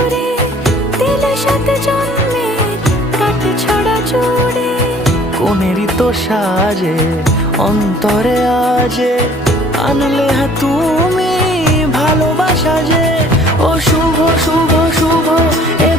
সুরে দিলে সাথে জন্মের কাট ছড়া জুড়ে। কোনেরই তো সাজে অন্তরে আজে আনলে তুমি ভালোবাসা যে। ও শুভ শুভ শুভ